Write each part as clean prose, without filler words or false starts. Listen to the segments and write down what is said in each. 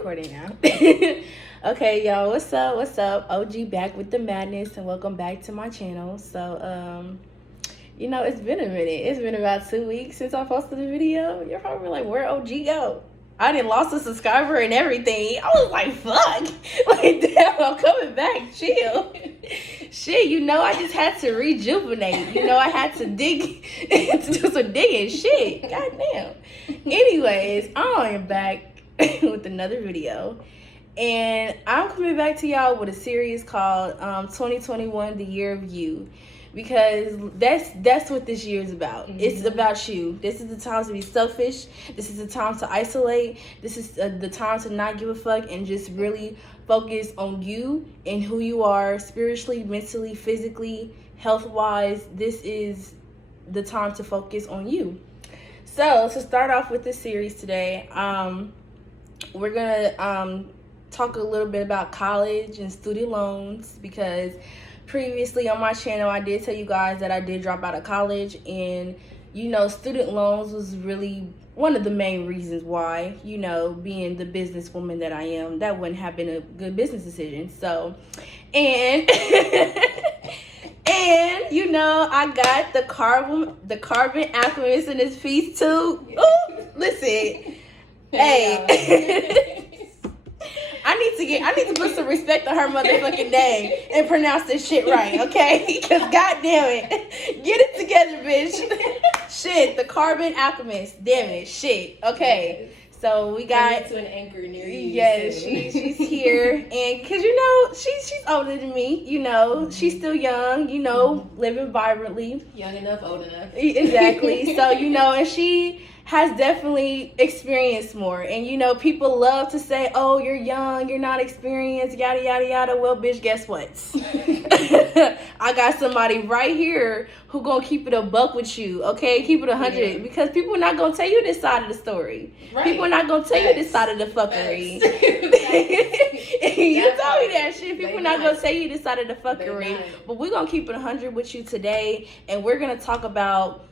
recording now. Okay, y'all, what's up? What's up? OG back with the madness, and welcome back to my channel. So, it's been a minute. It's been about 2 weeks since I posted the video. You're probably like, where OG go? I done lost a subscriber and everything. I was like, fuck. Like, damn, I'm coming back. Chill. Shit, I just had to rejuvenate. I had to dig, to do some digging. Shit, goddamn. Anyways, I am back with another video. And I'm coming back to y'all with a series called 2021, The Year of You. Because that's what this year is about. Mm-hmm. It's about you. This is the time to be selfish. This is the time to isolate. This is the time to not give a fuck and just really focus on you and who you are spiritually, mentally, physically, health-wise. This is the time to focus on you. So to start off with this series today, we're gonna talk a little bit about college and student loans, because previously on my channel I did tell you guys that I did drop out of college, and student loans was really one of the main reasons why, being the businesswoman that I am, that wouldn't have been a good business decision. So, and I got the carbon alchemist in this piece too. Ooh, listen. Hey. I need to put some respect on her motherfucking name and pronounce this shit right, okay? Because goddamn it, get it together, bitch. Shit, the carbon alchemist. Damn it, shit. Okay, so we got to an anchor near you. Yes, she's here, and because she's older than me. She's still young. Living vibrantly. Young enough, old enough. Exactly. So and she has definitely experienced more. And people love to say, oh, you're young, you're not experienced, yada yada yada. Well, bitch, guess what? I got somebody right here who gonna keep it a buck with you, okay? Keep it 100. Yeah. Because people are not gonna tell you this side of the story. Right. People are not gonna tell you this side of the fuckery. You told me that shit. People are not gonna tell you this side of the fuckery. But we're gonna keep it 100 with you today, and we're gonna talk about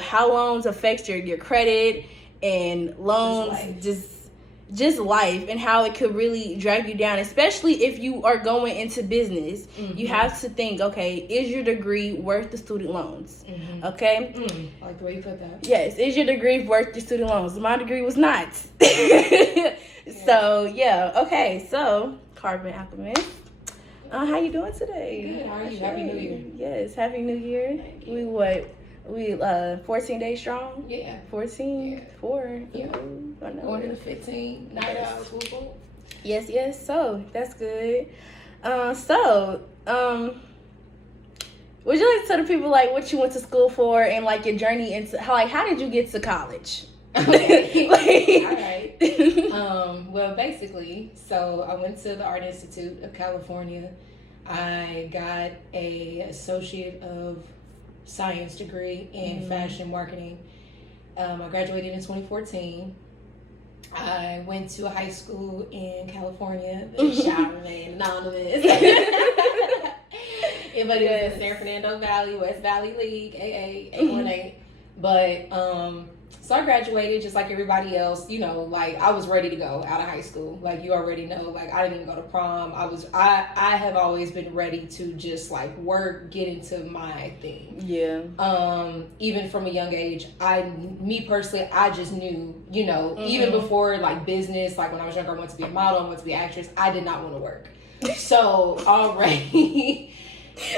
how loans affect your credit and loans, just life, and how it could really drag you down, especially if you are going into business. Mm-hmm. You have to think, okay, is your degree worth the student loans? Mm-hmm. Okay? I like the way you put that. Yes, is your degree worth your student loans? My degree was not. Yeah. So, yeah. Okay, so, Carbon Alchemist. How you doing today? Good. How are you? Happy New Year. Yes, Happy New Year. We 14 days strong? Yeah. 14? Yeah. 4? Yeah. Going to 15. Night out. Cool. Yes. So, that's good. Would you like to tell the people, what you went to school for and, your journey into, how did you get to college? Okay. All right. Well, basically, so I went to the Art Institute of California. I got a Associate of Science degree in fashion marketing. I graduated in 2014. I went to a high school in California. The shall remain anonymous. Everybody was in San Fernando Valley, West Valley League, AA, 818. But so I graduated just like everybody else. I was ready to go out of high school. You already know. I didn't even go to prom. I have always been ready to just work, get into my thing. Yeah. Even from a young age, me personally, I just knew. Even before business. When I was younger, I wanted to be a model. I wanted to be an actress. I did not want to work. So already.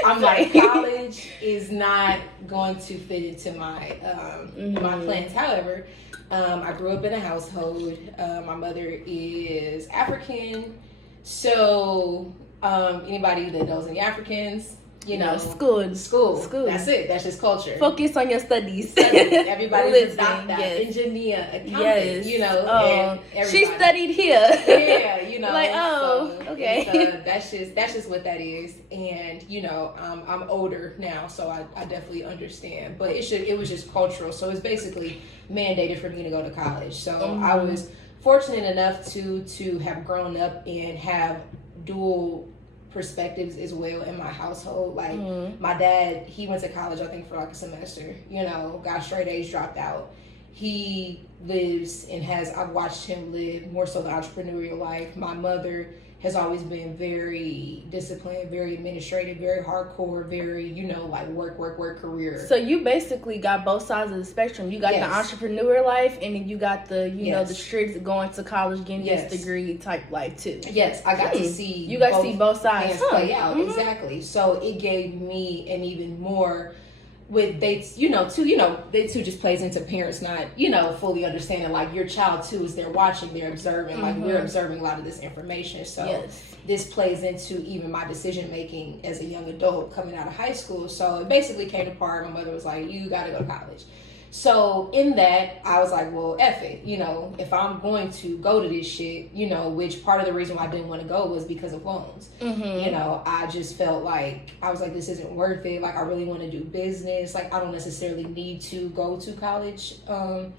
I'm college is not going to fit into my my plans. However, I grew up in a household. My mother is African, so anybody that knows any Africans, school. That's it. That's just culture. Focus on your studies. Everybody's a doctor, engineer, accountant. And she studied here. Yeah, okay. So that's just what that is. And I'm older now, so I definitely understand. But it was just cultural. So it's basically mandated for me to go to college. So I was fortunate enough to have grown up and have dual perspectives as well in my household. My dad, he went to college I think for a semester, got straight A's, dropped out. he lives and I've watched him live more so the entrepreneurial life. My mother has always been very disciplined, very administrative, very hardcore, very, like work career. So you basically got both sides of the spectrum. You got the entrepreneur life, and then you got the, the strict going to college, getting this degree type life too. Yes, I got to see. You got to see both sides play out. Exactly. So it gave me an even more with dates, they too just plays into parents not, fully understanding, like, your child too is they're watching, they're observing, like, we're observing a lot of this information. So this plays into even my decision making as a young adult coming out of high school. So it basically came apart. My mother was like, you got to go to college. So in that, I was like, well, F it, if I'm going to go to this shit, which part of the reason why I didn't want to go was because of loans. I just felt like, I was like, this isn't worth it. Like, I really want to do business. Like, I don't necessarily need to go to college to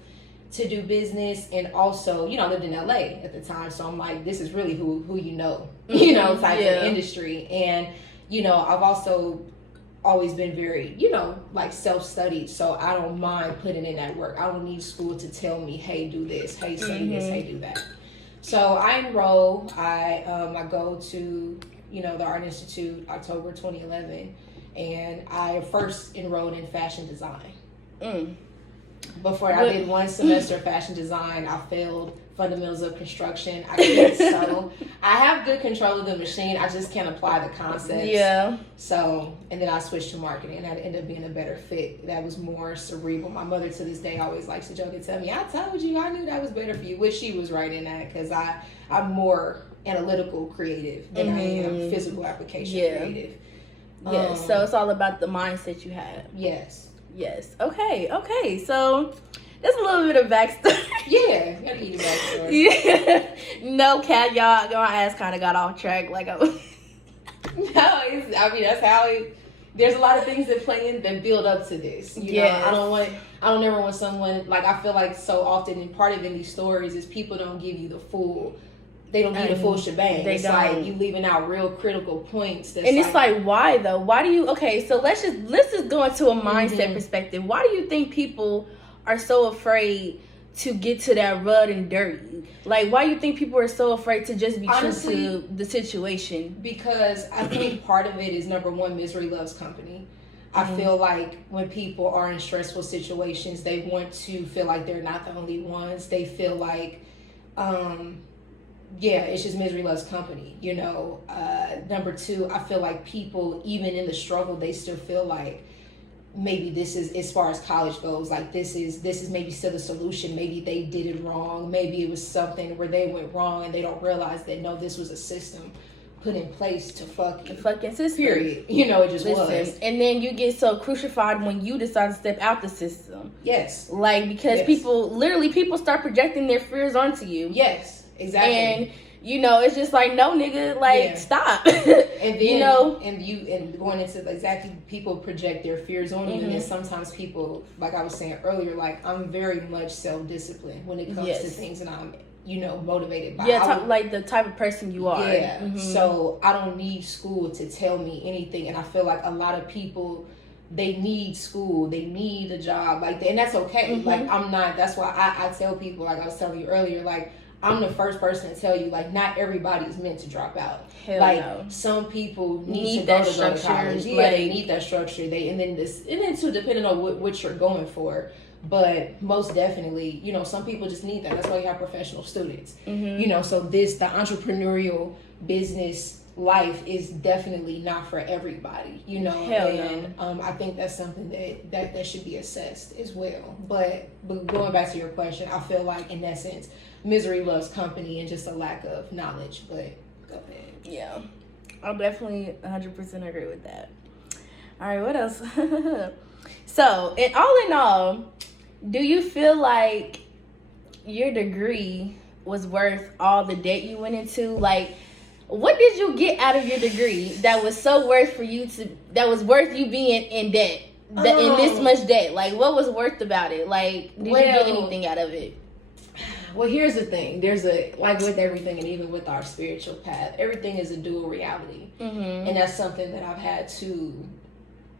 do business. And also, I lived in LA at the time. So I'm like, this is really who type of industry. And, I've also always been very, like self-studied. So I don't mind putting in that work. I don't need school to tell me, hey, do this, hey, study this, hey, do that. So I enroll. I go to, the Art Institute, October 2011, and I first enrolled in fashion design. Before I did one semester of fashion design, I failed fundamentals of construction. I can't sew. I have good control of the machine. I just can't apply the concepts. Yeah. So, and then I switched to marketing, and that ended up being a better fit. That was more cerebral. My mother to this day always likes to joke and tell me, I told you, I knew that was better for you, which she was right in that, because I'm more analytical creative than I am physical application creative. Yes, so it's all about the mindset you have. Yes. Okay. So that's a little bit of backstory. Yeah, gotta give you backstory. Yeah. No cap, y'all. My ass kind of got off track. Like I was. No, that's how it. There's a lot of things that play in that build up to this. You know, I don't ever want someone, like, I feel like so often, and part of in these stories is people don't give you the full. They don't give the full shebang. It's like you leaving out real critical points. And it's like, why though? Why do you? Okay, so let's just go into a mindset perspective. Why do you think people are so afraid to get to that rud and dirty? Like, why do you think people are so afraid to just be true to the situation? Because I think part of it is, number one, misery loves company. I feel like when people are in stressful situations, they want to feel like they're not the only ones. They feel like, it's just misery loves company, Number two, I feel like people, even in the struggle, they still feel like maybe this is, as far as college goes, like this is maybe still the solution. Maybe they did it wrong. Maybe it was something where they went wrong and they don't realize that, no, this was a system put in place to fucking system. Period. It just was. And then you get so crucified when you decide to step out the system. Yes. Like, because people start projecting their fears onto you. Yes. Exactly. And it's just like, no, nigga, like, stop. And then and going into exactly, people project their fears on you, and then sometimes people, like I was saying earlier, like, I'm very much self-disciplined when it comes to things that I'm motivated by. Like the type of person you are. So I don't need school to tell me anything, and I feel like a lot of people, they need school, they need a job, like, and that's okay. Like, I'm not. That's why I tell people, like I was telling you earlier, like, I'm the first person to tell you, like, not everybody is meant to drop out. Hell like, no. Some people need to that go structure. To college. Yeah, they need that structure. And then too, depending on what you're going for. But most definitely, some people just need that. That's why you have professional students. So the entrepreneurial business life is definitely not for everybody. Hell no. I think that's something that should be assessed as well. But going back to your question, I feel like, in that sense, misery loves company and just a lack of knowledge. But go ahead. Yeah, I'll definitely 100% agree with that. All right, what else? So, in all, do you feel like your degree was worth all the debt you went into? Like, what did you get out of your degree that was so worth that was worth you being in debt, in this much debt? Like, what was worth about it? Like, did you get anything out of it? Well, here's the thing. There's like with everything, and even with our spiritual path, everything is a dual reality. And that's something that I've had to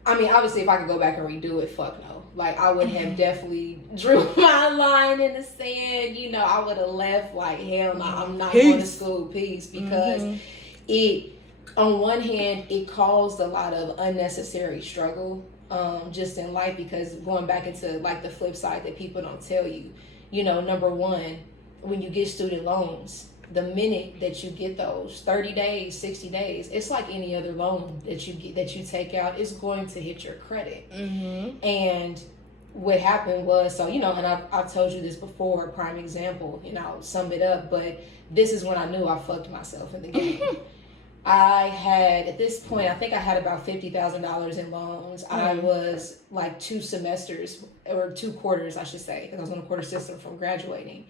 I mean, obviously, if I could go back and redo it, fuck no. Like, I would have definitely drew my line in the sand. You know, I would have left like, hell no, I'm not going to school, peace. Because it, on one hand, it caused a lot of unnecessary struggle just in life. Because going back into like the flip side that people don't tell you, you know, number one, when you get student loans, the minute that you get those 30 days, 60 days, it's like any other loan that you get, that you take out, it's going to hit your credit. And what happened was, so, you know, and I've told you this before, prime example, you know, sum it up, but this is when I knew I fucked myself in the game. I had, at this point, I think I had about $50,000 in loans. I was like 2 semesters, or 2 quarters, I should say, because I was on a quarter system from graduating.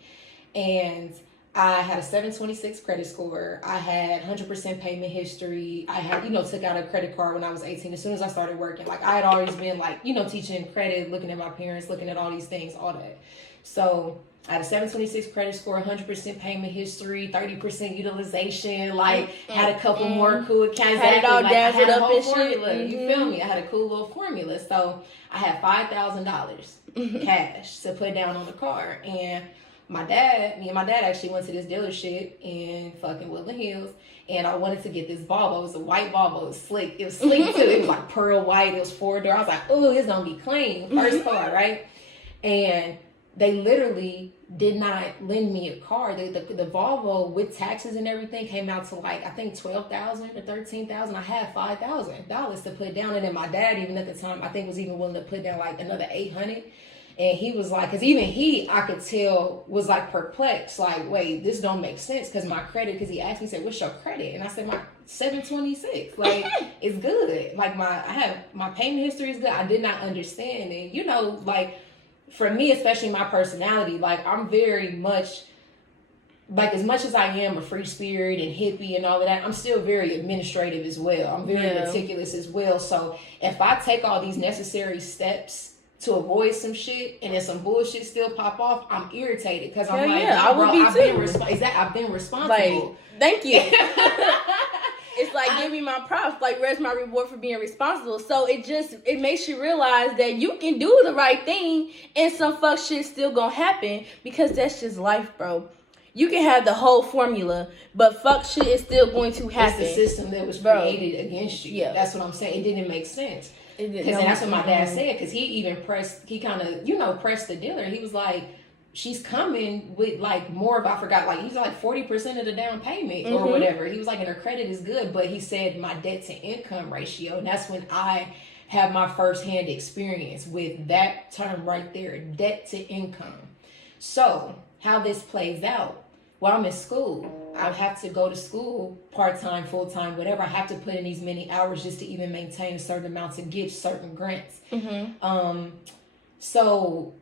And I had a 726 credit score. I had 100% payment history. I had, you know, took out a credit card when I was 18. As soon as I started working, like I had always been like, you know, teaching credit, looking at my parents, looking at all these things, all that. So I had a 726 credit score, 100% payment history, 30% utilization, like had a couple more cool accounts. Had it all like, I had a whole and formula. shit. You feel me? I had a cool little formula. So I had $5,000 cash to put down on the car. And me and my dad actually went to this dealership in fucking Woodland Hills, and I wanted to get this Volvo. It was a white Volvo. It was slick. It was sleek too. It was like pearl white. It was 4-door. I was like, oh, it's gonna be clean. First car, right? And they literally did not lend me a car. The Volvo with taxes and everything came out to like, I think $12,000 or $13,000. I had $5,000 to put down, and then my dad, even at the time, I think was even willing to put down like another $800. And he was like, because even he, I could tell, was like perplexed. Like, wait, this don't make sense because my credit, because he asked me, said, what's your credit? And I said, my 726. Like, it's good. Like, my payment history is good. I did not understand. And, you know, like, for me, especially my personality, like, I'm very much, like, as much as I am a free spirit and hippie and all of that, I'm still very administrative as well. I'm very meticulous as well. So if I take all these necessary steps to avoid some shit and then some bullshit still pop off, I'm irritated because I'm like, I would be too. I've been responsible. Like, thank you. It's like, give me my props. Like, where's my reward for being responsible? So it makes you realize that you can do the right thing and some fuck shit still gonna happen, because that's just life, bro. You can have the whole formula, but fuck shit is still going to happen. It's the system that was created against you. Yeah, that's what I'm saying. It didn't make sense. Because that's what my dad said. Because he even pressed the dealer. He was like, she's coming with like more of, I forgot, like he's like 40% of the down payment or whatever. He was like, and her credit is good, but he said my debt to income ratio, and that's when I have my firsthand experience with that term right there, debt to income. So how this plays out, while I'm in school, I have to go to school part-time, full-time, whatever. I have to put in these many hours just to even maintain certain amounts and get certain grants. So,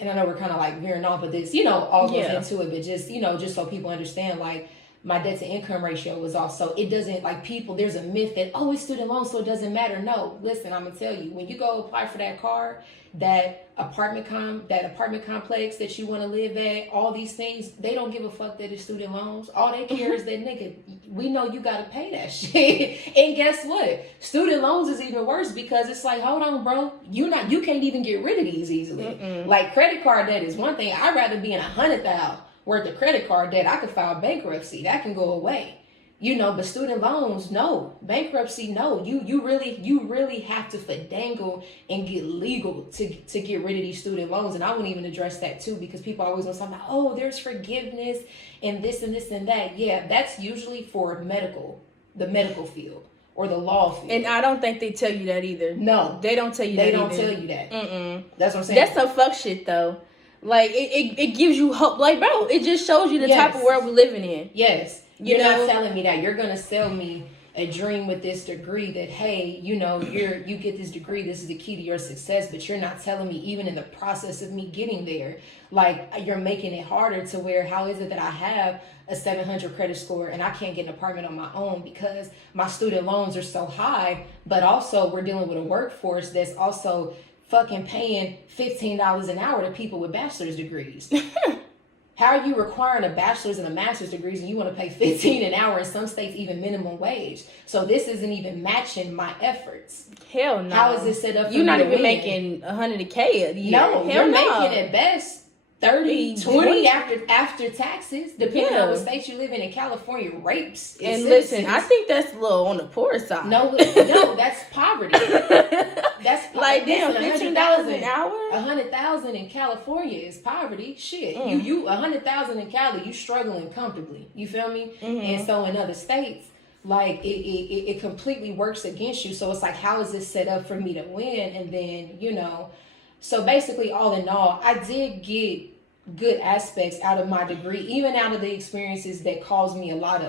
and I know we're kind of like veering off of this, you know, all goes into it, but just, you know, just so people understand, like, my debt to income ratio was also, it doesn't, like, people, there's a myth that, oh, it's student loan, so it doesn't matter. No, listen, I'm gonna tell you, when you go apply for that car, that apartment complex that you want to live at, all these things, they don't give a fuck that it's student loans. All they care is that, nigga, we know you gotta pay that shit. And guess what? Student loans is even worse, because it's like, hold on, bro, you can't even get rid of these easily. Like, credit card debt is one thing. I'd rather be in $100,000 worth of credit card debt. I could file bankruptcy. That can go away. You know, but student loans, no. Bankruptcy, no. You really have to finagle and get legal to get rid of these student loans. And I wouldn't even address that too, because people always want to talk about, oh, there's forgiveness and this and this and that. Yeah, that's usually for the medical field or the law field. And I don't think they tell you that either. No, they don't tell you that. They don't tell you that. That's what I'm saying. That's some fuck shit though. Like, it gives you hope. Like, bro, it just shows you the type of world we're living in. Yes. You're not telling me that. You're going to sell me a dream with this degree that, hey, you know, you get this degree, this is the key to your success, but you're not telling me even in the process of me getting there, like, you're making it harder to where, how is it that I have a 700 credit score and I can't get an apartment on my own because my student loans are so high, but also we're dealing with a workforce that's also fucking paying $15 an hour to people with bachelor's degrees. How are you requiring a bachelor's and a master's degrees and you want to pay $15 an hour, in some states even minimum wage? So this isn't even matching my efforts. Hell no. How is this set up for You're not even win? making $100K a year. No, Hell you're no. making at best 30, 20 after taxes, depending on what state you live in. In California, rapes. And listen, I think that's a little on the poor side. No, that's poverty. That's like damn, $15 an hour. 100,000 in California is poverty. Shit, you 100,000 in Cali, you struggling comfortably. You feel me? And so in other states, like it completely works against you. So it's like, how is this set up for me to win? And then so basically, all in all, I did get good aspects out of my degree, even out of the experiences that caused me a lot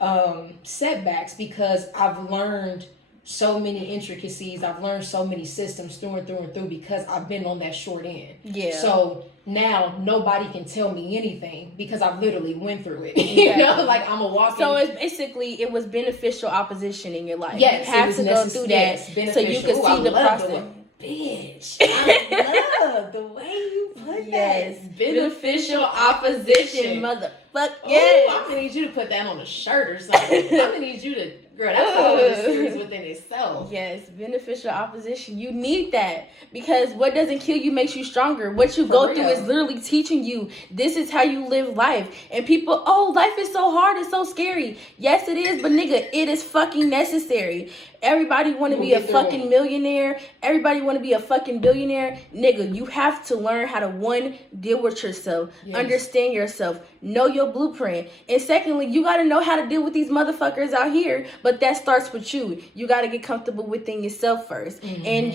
of setbacks, because I've learned so many intricacies. I've learned so many systems through and through because I've been on that short end. Yeah. So now nobody can tell me anything because I've literally went through it. Exactly. Like I'm a walking. So it's basically, it was beneficial opposition in your life. Yes, you had to go through that so you could see the process. Bitch, I love the way you put that. Beneficial opposition, motherfucker. Yes. I'm gonna need you to put that on a shirt or something. I'm gonna need you to, girl, that's all of a series within itself. Yes, beneficial opposition. You need that, because what doesn't kill you makes you stronger. What you go through is literally teaching you this is how you live life. And people, life is so hard, it's so scary. Yes, it is, but nigga, it is fucking necessary. Everybody want to be a fucking millionaire. Everybody want to be a fucking billionaire. Nigga, you have to learn how to, one, deal with yourself, understand yourself, know your blueprint. And secondly, you got to know how to deal with these motherfuckers out here. But that starts with you. You got to get comfortable within yourself first. And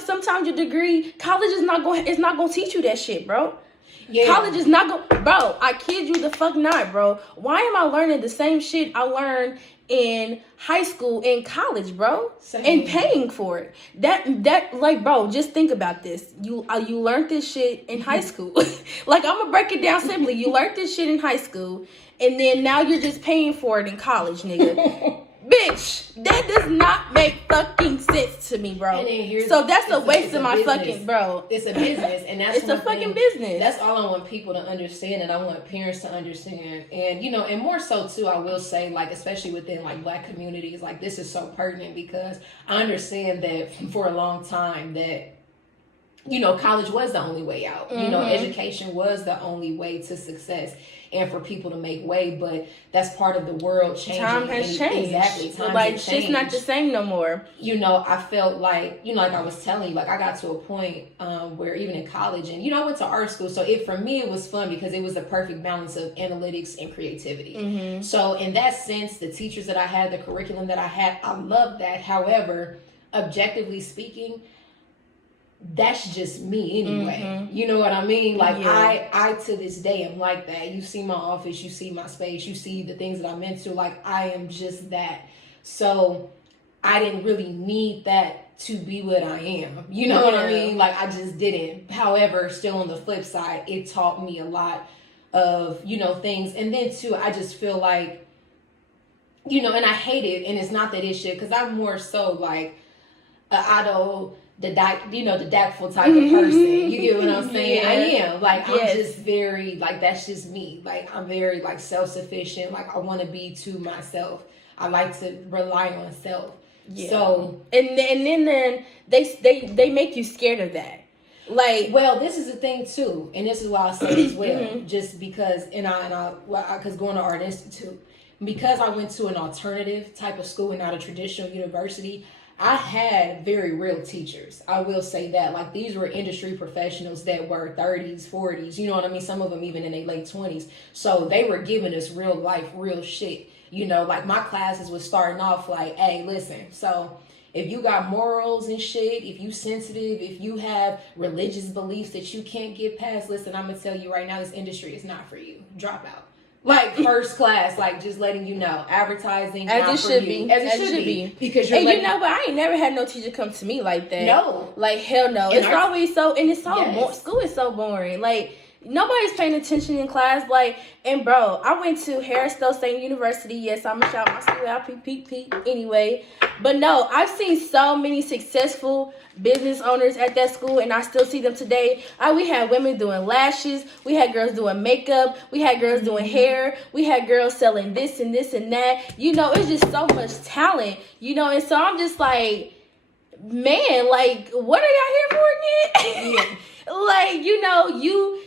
sometimes your degree, college is not going to teach you that shit, bro. Yeah. College is not going, bro, I kid you the fuck not, bro. Why am I learning the same shit I learned in high school and college, bro? Same. And paying for it. That like, bro, just think about this. You learned this shit in high school. Like, I'm gonna break it down simply. You learned this shit in high school, and then now you're just paying for it in college, nigga. Bitch, that does not make fucking sense to me, bro. So that's a waste of my fucking, bro. It's a business, and that's it's a fucking business. That's all I want people to understand, and I want parents to understand, and and more so too. I will say, like, especially within like Black communities, like this is so pertinent, because I understand that for a long time that college was the only way out. Education was the only way to success and for people to make way, but that's part of the world changing. Time has changed. Exactly. Time like, shit's not the same no more. I felt like, like I was telling you, like I got to a point where even in college, and I went to art school, so for me it was fun because it was the perfect balance of analytics and creativity. So in that sense, the teachers that I had, the curriculum that I had, I loved that. However, objectively speaking, that's just me anyway. You know what I mean? Like, I to this day am like that. You see my office, you see my space, you see the things that I'm into. Like, I am just that. So I didn't really need that to be what I am. You know what I mean? Like, I just didn't. However, still on the flip side, it taught me a lot of, things. And then too, I just feel like, and I hate it. And it's not that it should, because I'm more so like didactful type of person. You get what I'm saying? I am. Like, I'm just very, like, that's just me. Like, I'm very, like, self-sufficient. Like, I want to be to myself. I like to rely on self. Yeah. So. And then they make you scared of that. Like, well, this is the thing too. And this is why I say as well. Just because, because going to Art Institute, because I went to an alternative type of school and not a traditional university, I had very real teachers. I will say that. Like, these were industry professionals that were 30s, 40s. You know what I mean? Some of them even in their late 20s. So they were giving us real life, real shit. Like, my classes was starting off like, hey, listen. So if you got morals and shit, if you sensitive, if you have religious beliefs that you can't get past, listen, I'm going to tell you right now, this industry is not for you. Drop out. Like, first class, like, just letting you know, advertising as it should be, as it should be, because you're. And but I ain't never had no teacher come to me like that. No, like, hell no. It's always so, and it's so school is so boring. Like, Nobody's paying attention in class. Like, and bro, I went to Harrisdale State University. Yes, I'm gonna shout my school out, peep. Anyway, but no, I've seen so many successful business owners at that school, and I still see them today. We had women doing lashes, we had girls doing makeup, we had girls doing hair, we had girls selling this and this and that. You know, it's just so much talent. You know, and so I'm just like, man, like, what are y'all here for again? Yeah. Like, you know, you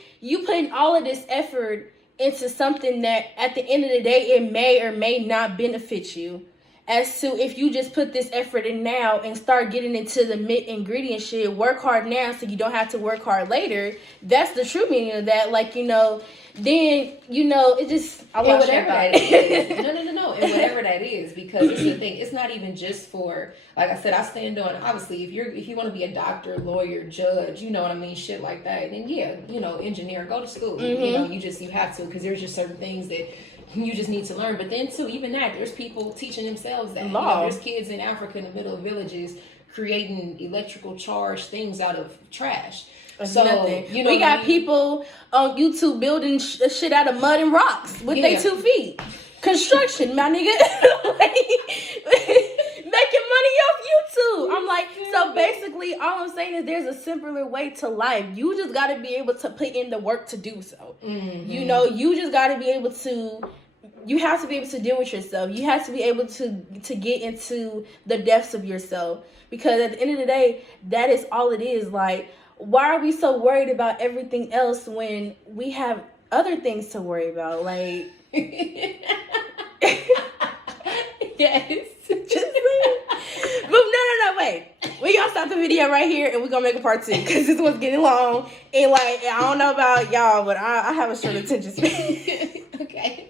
putting all of this effort into something that at the end of the day it may or may not benefit you. As to if you just put this effort in now and start getting into the mid ingredient shit, work hard now so you don't have to work hard later. That's the true meaning of that. Like, you know, then, you know, it just, I watch whatever that is. No. And whatever that is, because it's the thing. It's not even just for, like I said, I stand on, obviously, if you want to be a doctor, lawyer, judge, you know what I mean, shit like that, then yeah, you know, engineer, go to school. Mm-hmm. You know, you have to, because there's just certain things that you just need to learn. But then too, even that, there's people teaching themselves that. You know, there's kids in Africa in the middle of villages creating electrical charged things out of trash. So, you know, we got people on YouTube building shit out of mud and rocks with their 2 feet. Construction, my nigga. Making money off YouTube. I'm like, so basically all I'm saying is there's a simpler way to life. You just got to be able to put in the work to do so. Mm-hmm. You know, you just got to be able to, you have to be able to deal with yourself. You have to be able to get into the depths of yourself. Because at the end of the day, that is all it is. Like, why are we so worried about everything else when we have other things to worry about? Like, yes. But no, wait. We gonna stop the video right here and we're gonna make a part 2 because this one's getting long. And like, I don't know about y'all, but I have a short attention span. Okay.